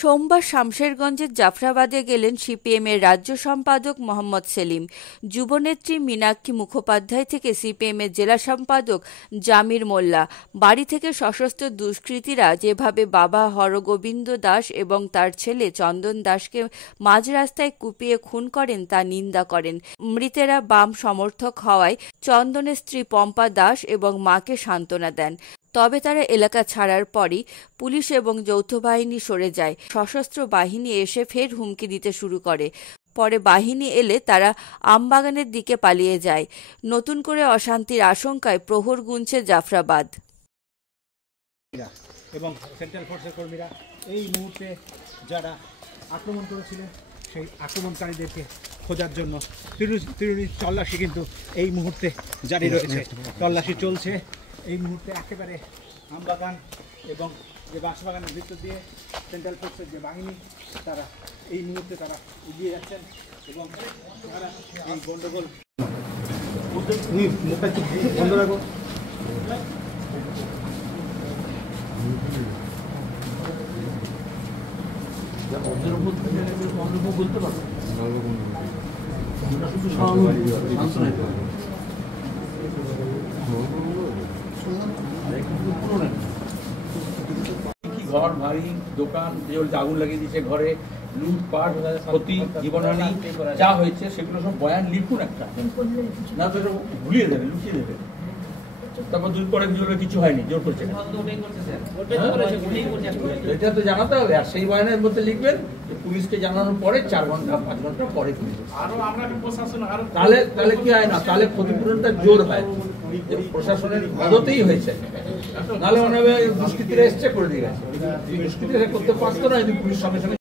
সোমবার শামশেরগঞ্জের জাফরাবাদে গেলেন সিপিএমের রাজ্য সম্পাদক মোহাম্মদ সেলিম। যুবনেত্রী মীনাক্ষী মুখোপাধ্যায় থেকে সিপিএমের জেলা সম্পাদক জামির মোল্লা। বাড়ি থেকে সশস্ত্র দুষ্কৃতীরা যেভাবে বাবা হরগোবিন্দ দাস এবং তার ছেলে চন্দন দাসকে মাঝ রাস্তায় কুপিয়ে খুন করেন তা নিন্দা করেন। মৃতেরা বাম সমর্থক হওয়ায় চন্দনের স্ত্রী পম্পা দাস এবং মাকে সান্ত্বনা দেন। তবে তারা এলাকা ছাড়ার পরই পুলিশ এবং যৌথ বাহিনী সরে যায়। সশস্ত্র বাহিনী এসে ফের হুমকি দিতে শুরু করে। পরে বাহিনী এলে তারা আমবাগানের দিকে পালিয়ে যায়। নতুন করে অশান্তির আশঙ্কায় প্রহর গুনছে জাফরাবাদ। এবং সেন্ট্রাল ফোর্সের কর্মীরা এই মুহূর্তে যারা আক্রমণ করেছিলেন সেই আক্রমণকারীদেরকে খোঁজার জন্য তল্লাশি কিন্তু এই মুহূর্তে জারি রয়েছে। তল্লাশি চলছে এই মুহূর্তে একেবারে আমবাগান এবং যে বাঁশবাগানের ভিতর দিয়ে সেন্ট্রাল ফোর্সের যে বাহিনী তারা এই মুহূর্তে তারা এগিয়ে যাচ্ছেন এবং তারা এই গণ্ডগোল বন্ধ রাখো। বলতে পারবো ঘর ভারী দোকান আগুন লাগিয়ে দিয়েছে, ঘরে লুটপাট ক্ষতি জীবনহানি যা হয়েছে সেগুলো সব বয়ান লিখুন একটা, না তো এটা ভুলিয়ে দেবে, লুকিয়ে দেবে। তারপর দুই পরে কিছু হয়নি, জোর করছে এটা তো জানাতে হবে। আর সেই বয়ানের মধ্যে লিখবেন পুলিশকে জানানোর পরে 4 ঘন্টা 5 ঘন্টা পরে তাহলে তাহলে কি হয় না, তাহলে ক্ষতিপূরণটা জোর হয়। প্রশাসনের মদতেই হয়েছে, নাহলে মনে হবে দুষ্কৃতীরা এসছে করে দিয়ে গেছে। দুষ্কৃতীরা করতে পারতো না যদি পুলিশ সঙ্গে সঙ্গে